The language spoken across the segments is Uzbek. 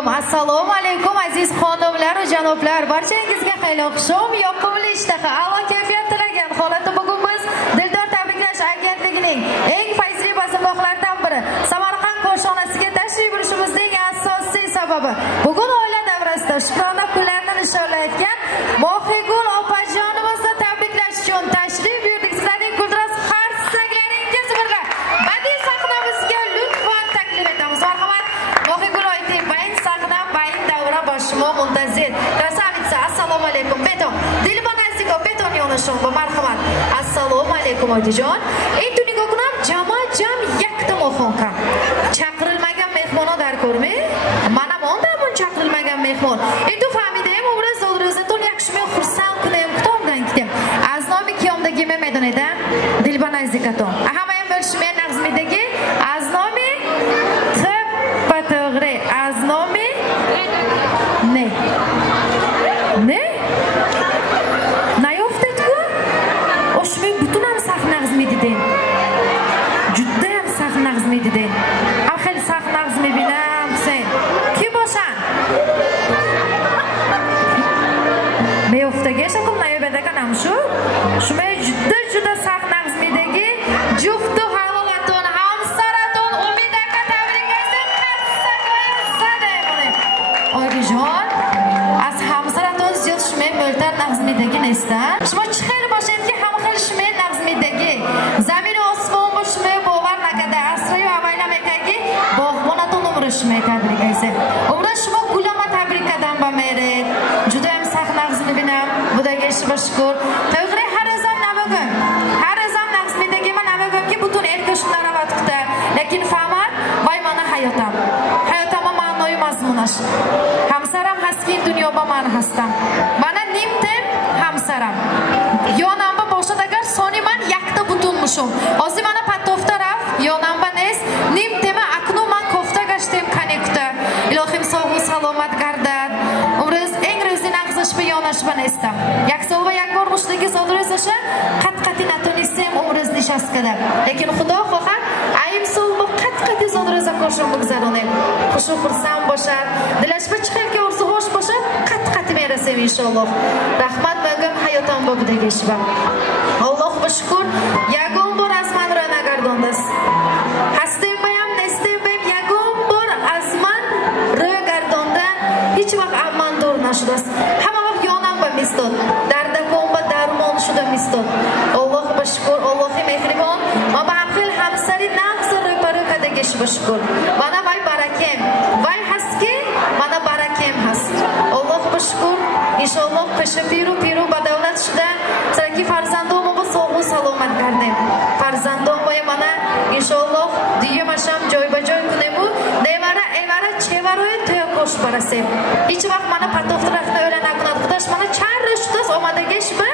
alaykum. Assalomu alaykum aziz xonimlar va janoblar. Barchangizga xayr oqshom, yoqimli ishtaha, a'lo kayfiyat tilagan holatda bugun biz Dildor tabriklash agentligining eng fayzli bazmgohlaridan biri Samarqand koshonasiga tashrif buyurishimizning asosiy sababi bugun oila davrasida shukrona kunlarini nishonlayotgan Mohigul opajonimizni tabriklash uchun tashrif buyurdik. Sizlarning guldiraz qarsaklaringiz bilan badiiy sahnamizga lutfan taklif etamiz. Marhamat, Mohigul ayting, bayin sahna, bayin davra boshimo muntazir. Krasavitsa, assalomu alaykum. Beton. Dilbanaziko beton yonashim. Marhamat. Assalomu alaykum otajon. Intuniga kunam jam yakta mohonka. Chaqirilmagan mehmon dar ko'rmay. Mana monda bun chaqirilmagan mehmon. Endi fahmidem obraz zo'rozatun yakshimi xursand kunayam kutomdan kitem. Aznomi kiyomdagi memedoneda Dilbanazikaton. Ahamayam bo'lishmay nazmidagi aznomi patogre aznomi ne nayoftetku oshmi butunam sahna nazmididen juddayam sahna nazmididen axil sahna nazmibinam sen ki boshan meyoftaga shakum nayobedaka namshu shumay juda sahna nazmidagi juftu halolatun hamsaraton umidaka tabriklaysan oyijon az hamsaraton ziyod shumay mo'ltar nazmidagi nesdan shuma chixel boshayki ham xil shumay nazmidagi zamin osmon bu shumay bovar nakada asrayu avaylam ekagi bog'bonaton umri shumay tabriklaysan umri shuma gulama tabrikadan ba meret juda ham sahna nazmibinam budaga ishba shukur to'g'ri har azam nazmidagi man namagamki butun erkashimdan avat kuta lekin fahmat vay mana hayotam ma'noyi mazmunash hamsaram haski dunyoba man hastam mana nimtem hamsaram yonamba boshida agar soni man yakta butunmushum ozi mana patofta raf yonamba nes nimtema aknu man kofta gashtem kanekuta ilohim sog'u salomat gardad umriz eng ro'zi nag'zish bi yonashban estam yaksova yakbor mushdagi zodrezasha qat-qati natonisem umriz nishaskada lekin xudo xohar ayim sovbu qat-qati zodreza ko'rshim bugzaronem xushu xursand boshar dilashba chiqelga ursi hosh boshar qat-qati merasem inshaalloh rahmat bagam hayotam bobidagi ishba Alloh va shukr yagon bor azman ra nagardondas hastembayam nestembayam yagon bor azman ra gardonda hech vaqt amman dur nashudas hamma vaqt yonam ba miston darda komba darmon shuda miston Alloh va shukr Allohi mehribon va baqil hamsari naqs ro'parakadagi ishba shukr mana vay barakem vay haski mana barakem hast Alloh va shukr inshaalloh qisha piru badavlat shuda saki farzandom va sog'u salomat gardem farzandom va mana inshaalloh diyamasham joy-joy kunemu nevara evara chevaroy to'ya ko'sh barasem hech vaqt mana patof tarafda o'lana kunat qudash mana charri shudas omadageshmi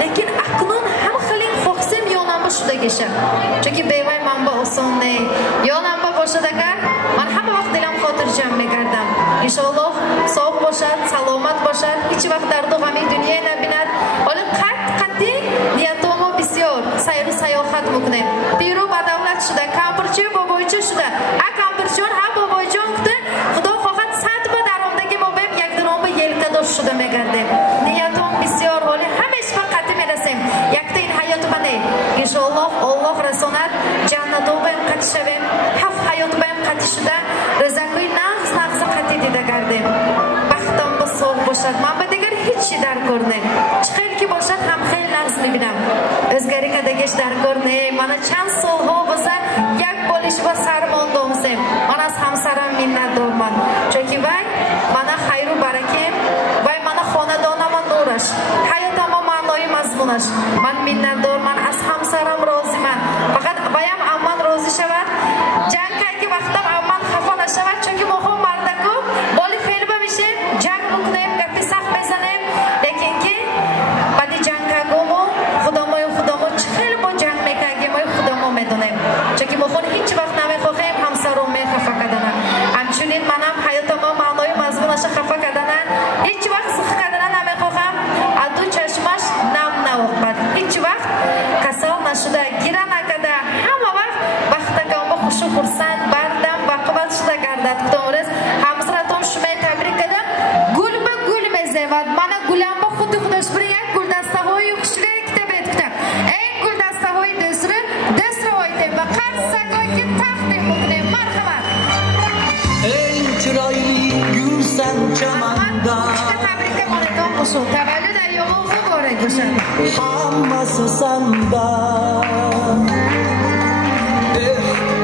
lekin aqlun ham xiling xoqsem yonamba shudagesha chunki bevay manba osonne yonamba boshadagar man hamma vaqt dilam xotirjam megardam inshaalloh sog' boshad salomat boshad hech vaqt dardu g'ami dunyo nabinat olim qat-qati niyatomo bisyor sayru sayohat muknem piru badavlat shuda kampirchi boboychi shuda a kampirchon ha boboyjon kuda xudo xohat satba daromdagi mobem yakdinomba yelkadosh shuda megardem niyatom bisyor holi hamish faqat merasem yaktain hayot bane inshaalloh Alloh rasonat jannatobem qatishavem haf hayotbem qatishuda rizaqi naqs qatidi dagardem baxtam ba sog' boshad manba degar hech dar ko'rne chiqelki boshad ham xel naqs mibinam o'zgarikadagish dar ko'rne mana chand solho bo'lsa yak bo'lish va sarmondomsem mana hamsaram minnatdorman chunki vay mana xayru barakem vay mana xonadonaman nurash hayotam ma'noyi mazmunash man minnatdorman az hamsaram roziman faqat vayam amman rozi shavad jangkagi vaqtda amman xafanashavat chunki muhim mardaku boli fe'l bamishim jang muknem gapi saq besanem lekinki badi jangkagomo xudomo chixel bo jang mekagemoy xudomo medonem chunki muhim hech vaqt name xohem hamsarom me xafakadana hamchunin manam hayotam ma'noyi mazmunasha xafakadana hech vaqt siqkadana name xoham adu chashmash nam navqat hech vaqt kasal nashuda giranakada hamma vaqt baxtakamba xushu xursand bardam baqvat shuda gardat kutomre qo'shiq. Tavallud ayyomi muborak bo'lsin. Hammasi sanda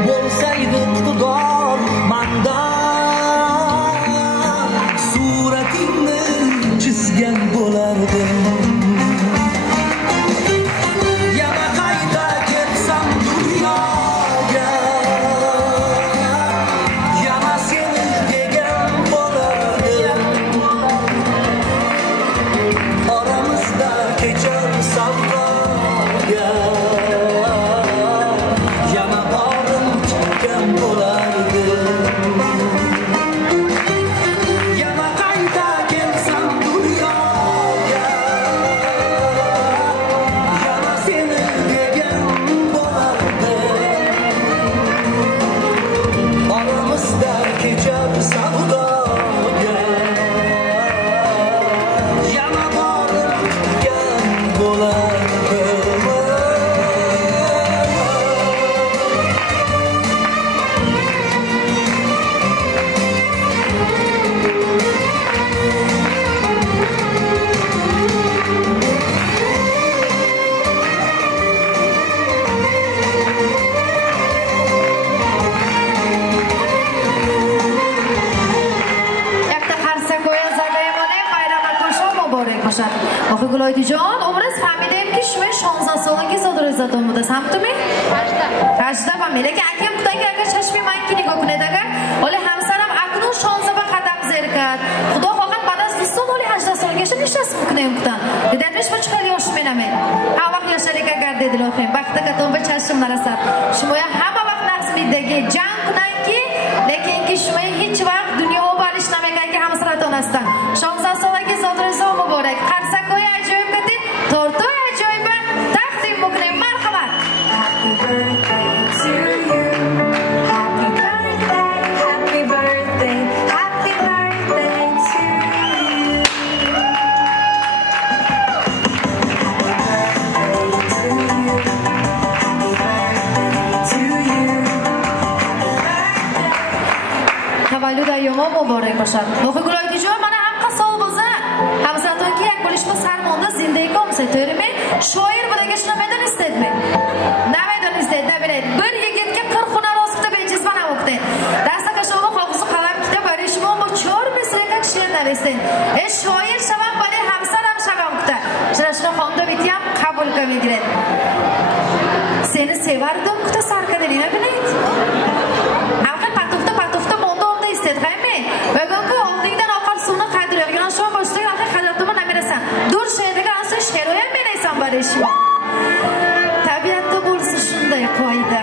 bo'lsaydi iqtidor manda, suratingni chizgan bo'lardim. Yana qayta kelsam dunyoga, yana seni degan bo'lardim. Oramizda kechar savdoga, yana borim tutgan bo'lardim. Yana qayta kelsam dunyoga, yana seni degan bo'lardim. Oramizda kechar savdoga, yana borim tutgan bo'lardim. Yakta Xarsakoya Zagayemone bayrama ko'shib muborak bo'lsin. Oxigul Oydijon, umringiz famidamki shumi 16 solingiz odrizatun buda samtimi? 8 va meleki akam tutanga agar chashmi mankini go'kunedaga, oli hamsaram aknu 16 ba qadam zerkat. Xudo xohlab ba'd az son oli 8 solgacha nishas muknayim kutan. Dedamish bochqal yosh menamen. Ha vaqt yashalik agar dedilar ham. Vaqtda katon ba chashimlar asar. Shimoya hamma vaqt naqsmidagi jang kunanki, lekin ki shimoy hech vaqt dunyo barishnamaganga hamsrat onasdan. 16 solingiz odrizatun muborak. Xarsakoya ajoyib kati, tortoy ajoyib taqdim muknayim. Marhamat. Happy birthday to you. Happy birthday, happy birthday, happy birthday to you. Tavallud ayyomi muborak bo'lsin. Oxigul Oydijon, mana hamqa sol bo'lsa, hamsatonki yak bo'lishma sarmonda zinday komsa to'rimi? Shoir bilan shunamaydan istedmi? Namaydan isted, nabilet. Bir yigitga 40 hunar osqida bejizbana o'qdi. Darsa qashog'i qo'g'isi qalam kitob barishmon bu 4 misraka kishilar isted. Shoir shavam bale hamsaram shavam kutda. Shirashno xonda bitiyam qabul qilmagret. Seni sevardim kutda sarkadelina bilayt. Avqal patufta mondonda isted, qaymi? Bugungi oldingdan oqar suvni qaydirgan shom boshda alqa xalatuma namirasan. Dur she'riga asl she'royam menaysan barishmon. Tabiatda bo'lsa shunday qoida.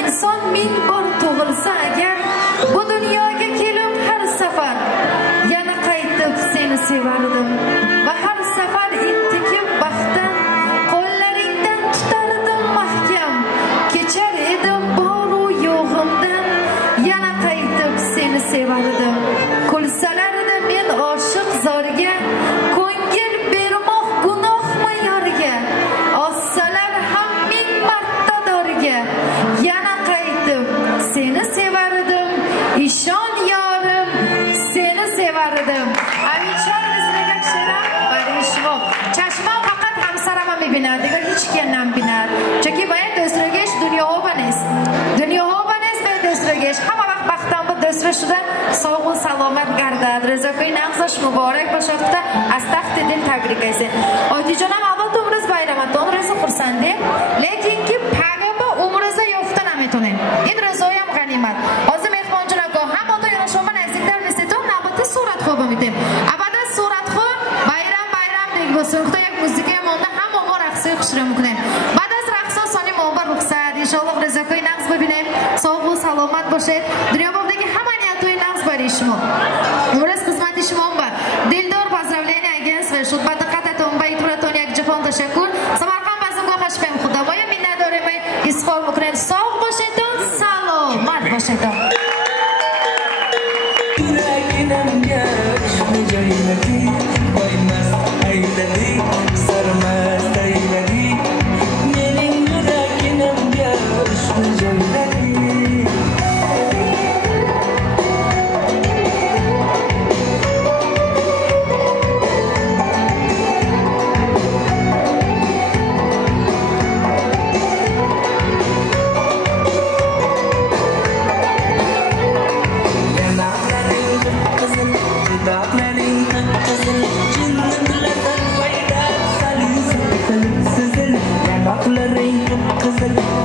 Inson ming bor tug'ilsa agar, bu dunyoga kelib har safar yana qaytib seni sevardim va har safar intikib baxtdan qo'llaringdan tutardim mahkam. Kechar edim boru yo'g'imdan, yana qaytib seni sevardim. Kulsalarda men oshiq zorga, ko'ngil bermoq gunohmi yorga. Ossalar ham ming marta dorga, yana qaytib seni sevardim. Ishon yorim, seni sevardim. Avichar bizga kishilar barishmoq. Chashmon faqat hamsarama mibinadi, hech kimdan binar. Chunki bayat do'stlagesh dunyo obanes. Dunyo obanes va do'stlagesh hamma vaqt baxtdan bu do'stlashida sog' va salomat gardad. Rezakoy naqzash muborak bashaqda astaqti dil tabrik etsin. Oydijonam albatta umringiz bayramatdan reza xursandi. Lekinki pagaba umringizni yoftan ametone. In rezoyam g'animat. Hozir mehmonchilar ham ota yarashoma naziklar miseton navbatda surat xo'ba mitem. Abada surat xo bayram deb bo'lsin. Xitoy muzika yamonda ham omor raqsi xushram mukne. Ba'd az raqso soni mobar ruxsat. Inshaalloh rezakoy naqz bibinem. Sog' va salomat bo'lsin. Dunyobodagi hamma niyatoy naqz barishmo. Umringiz xizmati shimon ba. Dildor поздравления агентства Шутбата Кататон Байтуратон як жафон ташаккур. Самарқан базымго хашпем худобоя миннатдорем изхор мукрем. Sog' bo'shedon, salomat bo'shedon. Yuraginamga ishni joyladi, qo'ymas ayladi, sarmas ayladi. Mening yuraginamga ishni joyladi. Happy